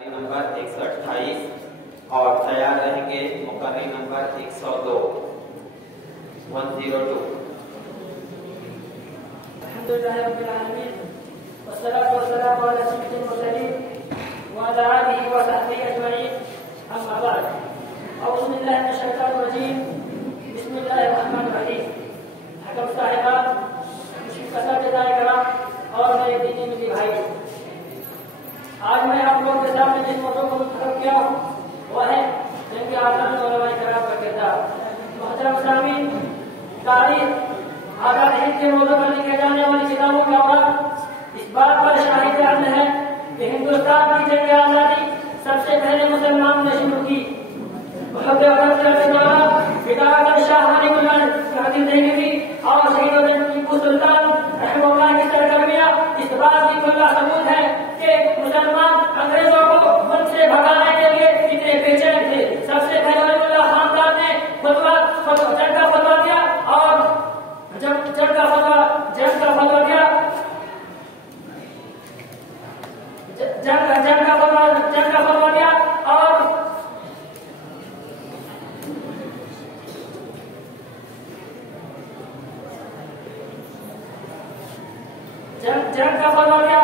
Number 128 और तैयार रहेंगे मुकर्री नंबर 102 102। अल्हम्दुलिल्लाहि रब्बिल आलमीन वस्सलातु वस्सलामु अला अशरफिल मुरसलीन व अला आलिहि व सहबिहि अजमईन अम्मा बाद। औज़ु बिल्लाहि मिनश शैतानिर रजीम बिस्मिल्लाहिर रहमानिर रहीम। हकम साहिबान, मुश्किल कराम और मेरे दीनी मिली भाई, आज मैं आप लोगों के सामने जिस मौजूद को मुंतखब किया वह है जंग आज़ाद और उलमाए किराम का किरदार। मोहतरम सामीन, तारीख आज़ाद हिंद के मौजूद पर लिखे जाने वाली किताबों का वर्ग इस बात पर शाहिद है कि हिंदुस्तान की जंग आज़ादी सबसे पहले मुसलमान ने शुरू की। और शहीद टीपू सुल्तान रहमतुल्लाह की सरगर्मियां इस बात की खुला सबूत है कि मुसलमान अंग्रेजों को मुल्क से भगाने के लिए कितने बेचैन थे। सबसे पहले वलीउल्लाह खानदान ने जंग का फतवा दिया और जंग का फतवा दिया और जंग का फतवा दिया